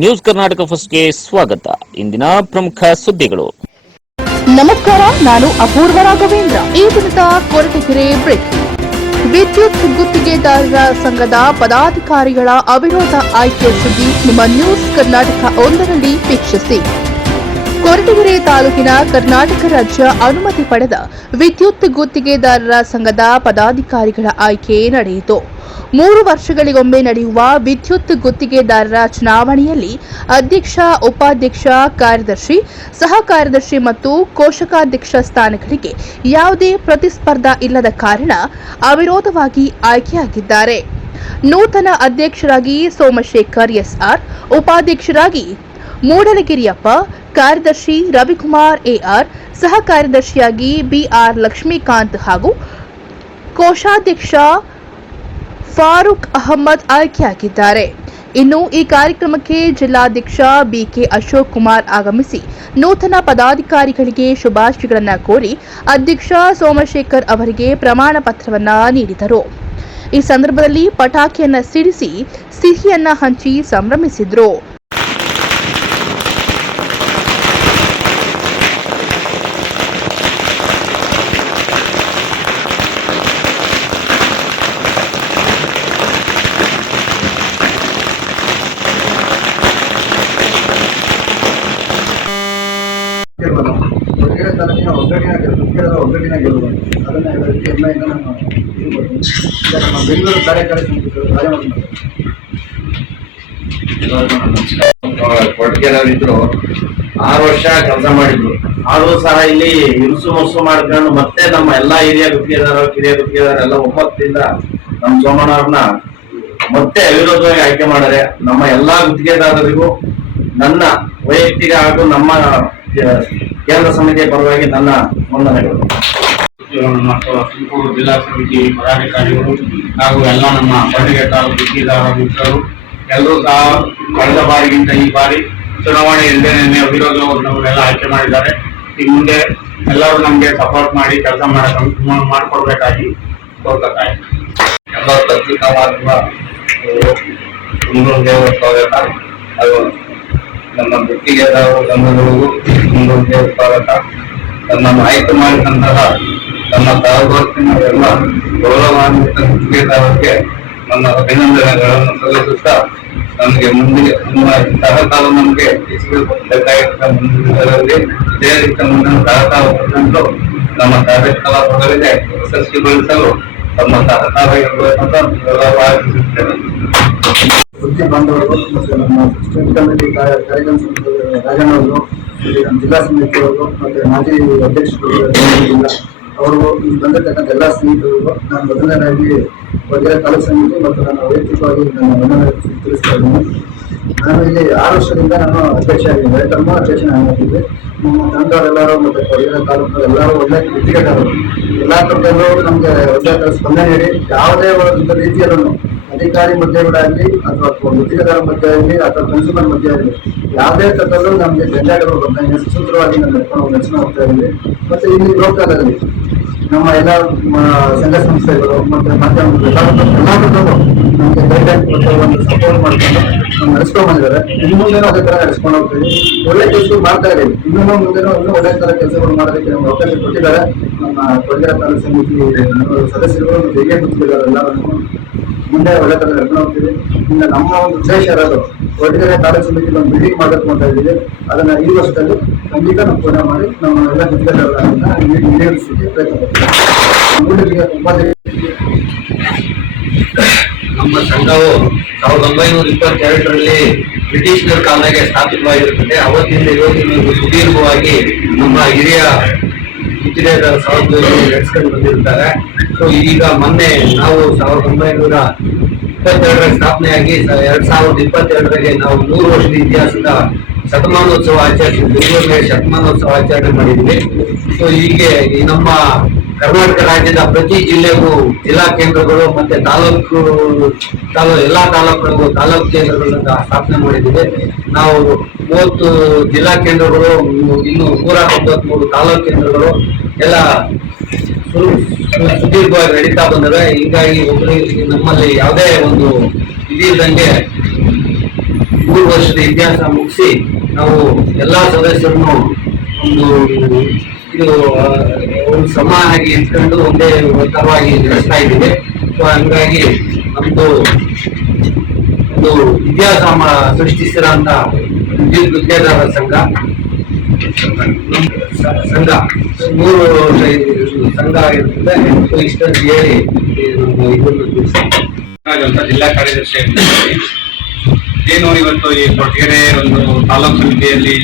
News Karnataka ಫಸ್ಟ್ಗೆ ಸ್ವಾಗತ. ಇಂದಿನ ಪ್ರಮುಖ ಸುದ್ದಿಗಳು. ನಮಸ್ಕಾರ, ನಾನು ಅಪೂರ್ವ ರಾಘವೇಂದ್ರ. ಈ ದಿನದ ಕೊರಟಗೆರೆ ಬ್ರೇಕಿಂಗ್. ವಿದ್ಯುತ್ ಗುತ್ತಿಗೆದಾರರ ಸಂಘದ ಪದಾಧಿಕಾರಿಗಳ ಅವಿರೋಧ ಆಯ್ಕೆ ಸುದ್ದಿ ನಿಮ್ಮ ನ್ಯೂಸ್ ಕರ್ನಾಟಕ ಒಂದರಲ್ಲಿ ವೀಕ್ಷಿಸಿ. ಕೊರಟಗೆರೆ ತಾಲೂಕಿನ ಕರ್ನಾಟಕ ರಾಜ್ಯ ಅನುಮತಿ ಪಡೆದ ವಿದ್ಯುತ್ ಗುತ್ತಿಗೆದಾರರ ಸಂಘದ ಪದಾಧಿಕಾರಿಗಳ ಆಯ್ಕೆ ನಡೆಯಿತು. 3 ವರ್ಷಗಳಿಗೊಮ್ಮೆ ನಡೆಯುವ ವಿದ್ಯುತ್ ಗುತ್ತಿಗೆದಾರರ ಚುನಾವಣೆಯಲ್ಲಿ ಅಧ್ಯಕ್ಷ, ಉಪಾಧ್ಯಕ್ಷ, ಕಾರ್ಯದರ್ಶಿ, ಸಹ ಕಾರ್ಯದರ್ಶಿ ಮತ್ತು ಕೋಶಕಾಧ್ಯಕ್ಷ ಸ್ಥಾನಗಳಿಗೆ ಯಾವುದೇ ಪ್ರತಿಸ್ಪರ್ಧಾ ಇಲ್ಲದ ಕಾರಣ ಅವಿರೋಧವಾಗಿ ಆಯ್ಕೆಯಾಗಿದ್ದಾರೆ. ನೂತನ ಅಧ್ಯಕ್ಷರಾಗಿ ಸೋಮಶೇಖರ್ ಎಸ್ಆರ್, ಉಪಾಧ್ಯಕ್ಷರಾಗಿ ಮೂಡಲಗಿರಿಯಪ್ಪ, ಕಾರ್ಯದರ್ಶಿ ರವಿಕುಮಾರ್ ಎಆರ್, ಸಹ ಕಾರ್ಯದರ್ಶಿಯಾಗಿ ಬಿಆರ್ ಲಕ್ಷ್ಮೀಕಾಂತ್ ಹಾಗೂ ಕೋಶಾಧ್ಯಕ್ಷ ಫಾರೂಕ್ ಅಹಮದ್ ಆಯ್ಕೆಯಾಗಿದ್ದಾರೆ. ಇನ್ನು ಈ ಕಾರ್ಯಕ್ರಮಕ್ಕೆ ಜಿಲ್ಲಾಧ್ಯಕ್ಷ ಬಿಕೆ ಅಶೋಕ್ ಕುಮಾರ್ ಆಗಮಿಸಿ ನೂತನ ಪದಾಧಿಕಾರಿಗಳಿಗೆ ಶುಭಾಶಯಗಳನ್ನು ಕೋರಿ ಅಧ್ಯಕ್ಷ ಸೋಮಶೇಖರ್ ಅವರಿಗೆ ಪ್ರಮಾಣ ಪತ್ರವನ್ನು ನೀಡಿದರು. ಈ ಸಂದರ್ಭದಲ್ಲಿ ಪಟಾಕಿಯನ್ನ ಸಿಡಿಸಿ ಸಿಹಿಯನ್ನ ಹಂಚಿ ಸಂಭ್ರಮಿಸಿದರು. ತಾಲೂಕಿನ ಒಗ್ಗಟ್ಟಿನ ಗೆಲುವು ಅದನ್ನು ಹೆಮ್ಮೆಯಿಂದ ನಾನು ನಮ್ಮ ಬೆಂಗಳೂರು ಕಾರ್ಯಕಾರಿ ಕೊರಟಗೆರೆಯಲ್ಲಿದ್ರು 6 ವರ್ಷ ಕೆಲಸ ಮಾಡಿದ್ರು. ಆದ್ರೂ ಸಹ ಇಲ್ಲಿ ಇರುಸು ಮಾಡ್ಕೊಂಡು ಮತ್ತೆ ನಮ್ಮ ಎಲ್ಲಾ ಹಿರಿಯ ಗುತ್ತಿಗೆದಾರ ಎಲ್ಲ ಒಮ್ಮತದಿಂದ ನಮ್ಮ ಸೋಮಣ್ಣವ್ರನ್ನ ಮತ್ತೆ ಅವಿರೋಧವಾಗಿ ಆಯ್ಕೆ ಮಾಡಿದರೆ ನಮ್ಮ ಎಲ್ಲಾ ಗುತ್ತಿಗೆದಾರರಿಗೂ ನನ್ನ ವೈಯಕ್ತಿಕ ಹಾಗೂ ನಮ್ಮ ಕೇಂದ್ರ ಸಮಿತಿಯ ಪರವಾಗಿ ನನ್ನ ವಂದನೆಗಳು. ಮತ್ತು ತುಮಕೂರು ಜಿಲ್ಲಾ ಸಮಿತಿ ಪದಾಧಿಕಾರಿಗಳು ಹಾಗೂ ಎಲ್ಲ ನಮ್ಮ ಕೊರಟಗೆರೆ ತಾಲೂಕು ಗುತ್ತಿಗೆದಾರ ಮಿತ್ರರು ಎಲ್ಲರೂ ಸಹ ಕಳೆದ ಬಾರಿಗಿಂತ ಈ ಬಾರಿ ಚುನಾವಣೆ ಇಲ್ಲದೇನೆ ಅವಿರೋಧವನ್ನೆಲ್ಲ ಆಯ್ಕೆ ಮಾಡಿದ್ದಾರೆ. ಈ ಮುಂದೆ ಎಲ್ಲರೂ ನಮಗೆ ಸಪೋರ್ಟ್ ಮಾಡಿ ಕೆಲಸ ಮಾಡಿಕೊಡ್ಬೇಕಾಗಿ ಕೋರ್ತಾ ಇದ್ದೀನಿ. ಎಲ್ಲ ಪತ್ರಿಕಾ ಮಾಧ್ಯಮ ಸ್ವಾಗತ ಹಾಗೂ ನಮ್ಮ ಗುತ್ತಿಗೆದಾರ ಸಂಘಗಳಿಗೂ ಸ್ವಾಗತ. ನನ್ನನ್ನು ಆಯ್ಕೆ ಮಾಡಿದಂತಹ ನನ್ನ ಸಹವರ್ತಿನ ಎಲ್ಲ ಗೌರವಾನ್ವಿತ ಗುತ್ತಿಗೆದಾರರಿಗೆ ನನ್ನ ಅಭಿನಂದನೆಗಳನ್ನು ಸಲ್ಲಿಸುತ್ತಾ ನನಗೆ ಮುಂದೆ ನಿಮ್ಮ ಸಹಕಾರ ನಮಗೆ ಬೇಕಾಗಿರುವ ಮುಂದಿನದಲ್ಲಿ ಇದೇ ರೀತಿಯ ಮುಂದಿನ ಸಹಕಾರ ಪಡೆದು ನಮ್ಮ ಕಾರ್ಯಕಲಾಪಗಳಿಗೆ ಯಶಸ್ವಿಗೊಳಿಸಲು ತಮ್ಮ ಸಹಕಾರ ಇರಬೇಕಂತ ಗೌರವಾನ್ವಿಸುತ್ತೇನೆ. ಸುದ್ದಿ ಬಾಂಧವರು ಮತ್ತು ನಮ್ಮ ಸ್ಟೇಟ್ ಕಮಿಟಿ ಕಾರ್ಯಕ್ರಮ ರಾಜನವರು, ನಮ್ಮ ಜಿಲ್ಲಾ ಸಮಿತಿಯವರು ಮತ್ತು ಮಾಜಿ ಅಧ್ಯಕ್ಷರು ಅವರು ಬಂದಿರತಕ್ಕಂಥ ಎಲ್ಲ ಸ್ನೇಹಿತರು ನಾನು ಮೊದಲನೇದಾಗಿ ಕೊರಟಗೆರೆ ತಾಲೂಕು ಸಮಿತಿ ಮತ್ತು ನನ್ನ ವೈಯಕ್ತಿಕವಾಗಿ ನನ್ನ ವಂದನೆ ತಿಳಿಸ್ತಾ ಇದ್ದೀನಿ. ನಾನು ಇಲ್ಲಿ 6 ವರ್ಷದಿಂದ ನಾನು ಅಧ್ಯಕ್ಷ ಆಗಿದ್ದೆ, ಟರ್ಮ್ ಅಧ್ಯಕ್ಷನಾಗಿದ್ದೆ. ನಮ್ಮ ತಂಡವರೆಲ್ಲರೂ ಮತ್ತು ಕೊರಟಗೆರೆ ತಾಲೂಕು ಎಲ್ಲರೂ ಒಳ್ಳೆ ಗುತ್ತಿಗೆದಾರರು. ಎಲ್ಲ ತಂಡದಲ್ಲೂ ನಮಗೆ ಒಳ್ಳೆ ಸ್ಪಂದನೆ ನೀಡಿ ಯಾವುದೇ ಒಂದು ರೀತಿಯಲ್ಲೂ ಅಧಿಕಾರಿ ಮಧ್ಯೆಗಳಾಗಲಿ ಅಥವಾ ಗುತ್ತಿಗೆದಾರ ಮಧ್ಯೆ ಆಗಲಿ ಅಥವಾ ಕನ್ಸ್ಯೂಮರ್ ಮಧ್ಯೆ ಆಗಲಿ ಯಾವುದೇ ಥರದಲ್ಲೂ ನಮಗೆ ಜಂಜಾಟಗಳು ಬರ್ತಾಯಿದೆ. ಸುಸೂತ್ರವಾಗಿ ನಾವು ನಡೆಸ್ಕೊಂಡು ಹೋಗ್ತಾ ಇದ್ದೀವಿ. ಮತ್ತು ಇಲ್ಲಿ ಲೋಕಲಲ್ಲಿ ನಮ್ಮ ಎಲ್ಲ ಸಂಘ ಸಂಸ್ಥೆಗಳು ಮತ್ತು ಮಾಧ್ಯಮಗಳು ಎಲ್ಲ ಥರದಲ್ಲೂ ನಮಗೆ ಗೈಡ್ಲೈನ್ ಕೊಟ್ಟು ಒಂದು ಸಪೋರ್ಟ್ ಮಾಡ್ಕೊಂಡು ನಡೆಸ್ಕೊಂಡು ಬಂದಿದ್ದಾರೆ. ಇನ್ನು ಮುಂದೆನೂ ಅದೇ ಥರ ನಡೆಸ್ಕೊಂಡು ಹೋಗ್ತೀವಿ. ಒಳ್ಳೆ ಕೆಲಸ ಮಾಡ್ತಾ ಇದ್ದೀವಿ. ಇನ್ನೂ ಮುಂದೆನೂ ಒಳ್ಳೆ ಥರ ಕೆಲಸಗಳು ಮಾಡೋದಕ್ಕೆ ನಮ್ಗೆ ಅವಕಾಶ ಕೊಟ್ಟಿದ್ದಾರೆ ನಮ್ಮ ಕೊರಟಗೆರೆ ತಾಲೂಕು ಸಮಿತಿ ಸದಸ್ಯರು ಮತ್ತು ಹಿರಿಯ ಗುತ್ತಿಗೆದಾರರು ಎಲ್ಲರೂ ಮುಂದೆ ಒಳ್ಳೆ ಥರ ನಡ್ಕೊಂಡು ಹೋಗ್ತೀವಿ. ಇನ್ನು ನಮ್ಮ ಒಂದು ಉದ್ದೇಶ ಇರೋದು ಕೊರಟಗೆರೆ ತಾಲೂಕು ಸಮಿತಿ ಒಂದು ಬಿಲ್ಡಿಂಗ್ ಮಾಡಬೇಕು ಅಂತ ಇದ್ದೀವಿ. ಅದನ್ನು ಈ ವರ್ಷದಲ್ಲಿ ಖಂಡಿತ ನಾವು ಪೂರ್ಣ ಮಾಡಿ ನಮ್ಮ ಎಲ್ಲ ಗುತ್ತಿಗೆದಾರರನ್ನ ಈಡೇರಿಸಲಿಕ್ಕೆ ಪ್ರಯತ್ನ ಪಡ್ತೀವಿ. ನಮ್ಮ ಸಂಘವು 1922ರಲ್ಲಿ ಬ್ರಿಟಿಷರ ಕಾಲದಾಗೆ ಸ್ಥಾಪಿತವಾಗಿರುತ್ತದೆ. ಅವತ್ತಿಂದ ಇವತ್ತಿನವರೆಗೂ ಸುದೀರ್ಘವಾಗಿ ನಮ್ಮ ಹಿರಿಯ ಗುತ್ತಿಗೆದಾರ ಸಹೋದ್ಯೋಗಿಗಳು ನಡೆಸ್ಕೊಂಡು ಬಂದಿರ್ತಾರೆ. ಸೊ ಈಗ ಮೊನ್ನೆ ನಾವು 1922ರಲ್ಲಿ ಸ್ಥಾಪನೆಯಾಗಿ 2022ರಲ್ಲಿ ನಾವು 100 ವರ್ಷದ ಇತಿಹಾಸದ ಶತಮಾನೋತ್ಸವ ಆಚರಿಸಿದ್ವಿ. ಬೆಂಗಳೂರಿನಲ್ಲಿ ಶತಮಾನೋತ್ಸವ ಆಚರಣೆ ಮಾಡಿದ್ವಿ. ಸೊ ಹೀಗೆ ಈ ನಮ್ಮ ಕರ್ನಾಟಕ ರಾಜ್ಯದ ಪ್ರತಿ ಜಿಲ್ಲೆಗೂ ಜಿಲ್ಲಾ ಕೇಂದ್ರಗಳು ಮತ್ತೆ ಎಲ್ಲಾ ತಾಲೂಕುಗಳಿಗೂ ತಾಲೂಕು ಕೇಂದ್ರಗಳನ್ನ ಸ್ಥಾಪನೆ ಮಾಡಿದ್ದೀವಿ. ನಾವು 30 ಜಿಲ್ಲಾ ಕೇಂದ್ರಗಳು, ಇನ್ನು 193 ತಾಲೂಕು ಕೇಂದ್ರಗಳು ಎಲ್ಲ ಸುದೀರ್ಘವಾಗಿ ನಡೀತಾ ಬಂದವೆ. ಹೀಗಾಗಿ ಒಬ್ಬರಿಗೆ ನಮ್ಮಲ್ಲಿ ಯಾವುದೇ ಒಂದು ಇದಿಲ್ದಂಗೆ 3 ವರ್ಷದ ಇತಿಹಾಸ ಮುಗಿಸಿ ನಾವು ಎಲ್ಲಾ ಸದಸ್ಯರನ್ನು ಒಂದು ಸಮಾನಾಗಿ ಇಟ್ಕೊಂಡು ಒಂದೇ ತರವಾಗಿ ನಡೆಸ್ತಾ ಇದ್ದೀವಿ. ಸೊ ಹಂಗಾಗಿ ನಮ್ದು ಒಂದು ಇತಿಹಾಸ ಸೃಷ್ಟಿಸಿರೋಂತ ವಿದ್ಯುತ್ ಗುತ್ತಿಗೆದಾರರ ಸಂಘ 3 ಸಂಘ ಇರ್ತದೆ. ಇಷ್ಟನ್ನು ಹೇಳಿ ಜಿಲ್ಲಾ ಕಾರ್ಯದರ್ಶಿ ಏನು ಇವತ್ತು ಈ ಕೊರಟಗೆರೆ ಒಂದು ತಾಲೂಕು ಸಮಿತಿಯಲ್ಲಿ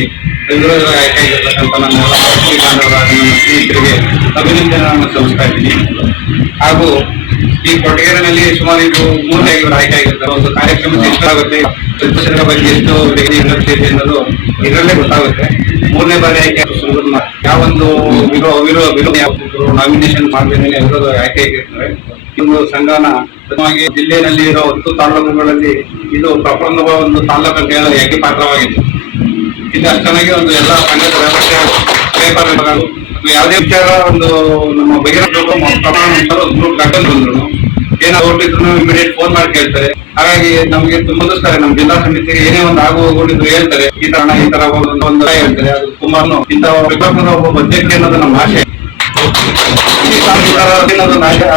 ಆಯ್ಕೆಯಾಗಿರ್ತಕ್ಕಂಥ ನನ್ನ ಸ್ನೇಹಿತರಿಗೆ ಅಭಿನಂದನೆಯನ್ನು ಸಲ್ಲಿಸ್ತಾ ಇದ್ದೀನಿ. ಹಾಗೂ ಈ ಕೊರಟಗೆರೆನಲ್ಲಿ ಸುಮಾರು ಇದು 3ನೇ ಇವರು ಆಯ್ಕೆಯಾಗಿರ್ತಾರೆ. ಒಂದು ಕಾರ್ಯಕ್ರಮ ಎಷ್ಟಾಗುತ್ತೆ, ಶಿಕ್ಷಣದ ಬಗ್ಗೆ ಎಷ್ಟು ಡಿಗ್ರಿ ಅನ್ನೋದು ಇದರಲ್ಲೇ ಗೊತ್ತಾಗುತ್ತೆ. 3ನೇ ಬಾರಿ ಆಯ್ಕೆ ಯಾವೊಂದು ವಿರೋಧ ನಾಮಿನೇಷನ್ ಮಾಡದೇನೆ ವಿರೋಧ ಆಯ್ಕೆ ಆಗಿರ್ತಾರೆ. ಒಂದು ಸಂಘನ ಜಿಲ್ಲೆಯಲ್ಲಿ ಇರೋ 10 ತಾಲೂಕುಗಳಲ್ಲಿ ಇದು ಪ್ರಪ್ರಥಮ ಒಂದು ತಾಲೂಕು ಅಂತ ಹೇಳೋ ಏಕೆ ಪಾತ್ರವಾಗಿದೆ. ಇದು ಅಷ್ಟು ಚೆನ್ನಾಗಿ ಒಂದು ಎಲ್ಲ ಸಂಘದ ವ್ಯವಸ್ಥೆ ಪೇಪರ್ ಯಾವುದೇ ವಿಚಾರ ಒಂದು ನಮ್ಮ ಬಹಿರಂಗ ಗ್ರೂಪ್ ಕಟ್ಟಲು ಬಂದ್ರು ಏನಾದ್ರು ಇಮಿಡಿಯೇಟ್ ಫೋನ್ ಮಾಡಿ ಕೇಳ್ತಾರೆ. ಹಾಗಾಗಿ ನಮಗೆ ತುಂಬಿಸ್ತಾರೆ. ನಮ್ಮ ಜಿಲ್ಲಾ ಸಮಿತಿಗೆ ಏನೇ ಒಂದು ಹೋಗಿದ್ರು ಹೇಳ್ತಾರೆ, ಈ ತರ ಒಂದು ಹೇಳ್ತಾರೆ. ಅದು ತುಂಬಾ ಇಂತಹ ಒಬ್ಬ ಅಧ್ಯಕ್ಷ ಅನ್ನೋದು ನಮ್ಮ ಆಶೆ.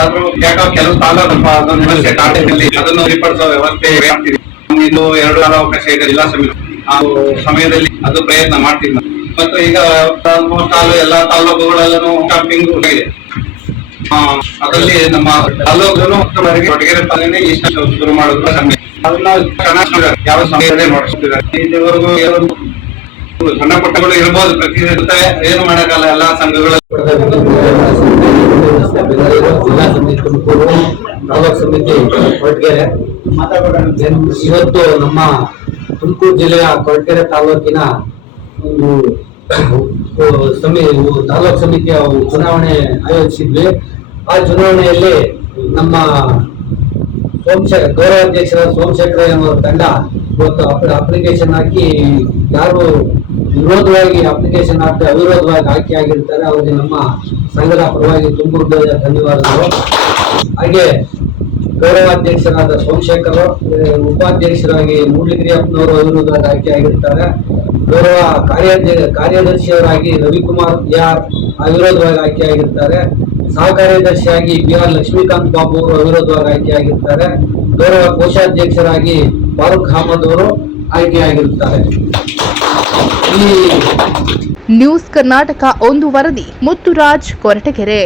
ಆದ್ರೂ ಯಾಕೋ ಕೆಲವು ಸಾಲ ಅದನ್ನು ಸರಿಪಡಿಸೋ ವ್ಯವಸ್ಥೆ ಆಗ್ತಿದೆ. ಇದು 2 ವಾರ ಅವಕಾಶ ಇದೆ ಜಿಲ್ಲಾ ಸಮಿತಿ. ಆ ಸಮಯದಲ್ಲಿ ಅದು ಪ್ರಯತ್ನ ಮಾಡ್ತೀವಿ. ಮತ್ತು ಈಗ ಎಲ್ಲಾ ತಾಲೂಕುಗಳೆಲ್ಲೂ ಕ್ಯಾಂಪಿಂಗ್ ಇದೆ. ಅದರಲ್ಲಿ ನಮ್ಮ ತಾಲೂಕನ್ನು ಕೊರಟಗೆರೆ ತಾಲೂಕಿನ ಇಷ್ಟ ಶುರು ಮಾಡಿದ್ರು ಸಮಯ ಅದನ್ನ ಯಾವ ಸಮಯದಲ್ಲಿ ನೋಡಿಸ್ತಿದ್ದಾರೆ. ಇದುವರೆಗೂ ಸಣ್ಣ ಪುಟ್ಟಗಳು ಇರ್ಬೋದು, ಪ್ರತಿ ಏನು ಮಾಡಕ್ಕಲ್ಲ. ಎಲ್ಲಾ ಸಂಘಗಳ ಜಿಲ್ಲಾ ಸಮಿತಿ ತುಮಕೂರು, ತಾಲೂಕು ಸಮಿತಿ ಕೊರಟಗೆರೆ. ಇವತ್ತು ನಮ್ಮ ತುಮಕೂರು ಜಿಲ್ಲೆಯ ಕೊರಟಗೆರೆ ತಾಲೂಕಿನ ಒಂದು ತಾಲೂಕು ಸಮಿತಿಯ ಚುನಾವಣೆ ಆಯೋಜಿಸಿದ್ವಿ. ಆ ಚುನಾವಣೆಯಲ್ಲಿ ನಮ್ಮ ಗೌರವಾಧ್ಯಕ್ಷರಾದ ಸೋಮಶೇಖರಯ್ಯ ಅವರ ತಂಡ ಇವತ್ತು ಅಪ್ಲಿಕೇಶನ್ ಹಾಕಿ ಯಾರು ವಿರೋಧವಾಗಿ ಅಪ್ಲಿಕೇಶನ್ ಹಾಕಿ ಅವಿರೋಧವಾಗಿ ಆಯ್ಕೆ ಆಗಿರ್ತಾರೆ ಅವರಿಗೆ ನಮ್ಮ ಸಂಘದ ಪರವಾಗಿ ತುಂಬ ಧನ್ಯವಾದಗಳು. ಹಾಗೆ ಗೌರವಾಧ್ಯಕ್ಷರಾದ ಸೋಮಶೇಖರ್, ಉಪಾಧ್ಯಕ್ಷರಾಗಿ ಮೂಡ್ಲಿಗಿರಿಯಪ್ಪನವರು ಅವಿರೋಧವಾಗಿ ಆಯ್ಕೆ ಆಗಿರ್ತಾರೆ. ಗೌರವ ಕಾರ್ಯದರ್ಶಿಯವರಾಗಿ ರವಿಕುಮಾರ್ ಯಾರ್ ಅವಿರೋಧವಾಗಿ ಆಯ್ಕೆ ಆಗಿರ್ತಾರೆ. ಸಹ ಕಾರ್ಯದರ್ಶಿಯಾಗಿ BR ಲಕ್ಷ್ಮೀಕಾಂತ್ ಬಾಬು ಅವರು ಅವಿರೋಧವಾಗಿ ಆಯ್ಕೆ ಆಗಿರ್ತಾರೆ. ಗೌರವ ಕೋಶಾಧ್ಯಕ್ಷರಾಗಿ ಫಾರೂಕ್ ಅಹಮದ್ ಅವರು ಆಯ್ಕೆಯಾಗಿರುತ್ತಾರೆ. ನ್ಯೂಸ್ ಕರ್ನಾಟಕ 1 ವರದಿ ಮುತ್ತುರಾಜ್, ಕೊರಟಗೆರೆ.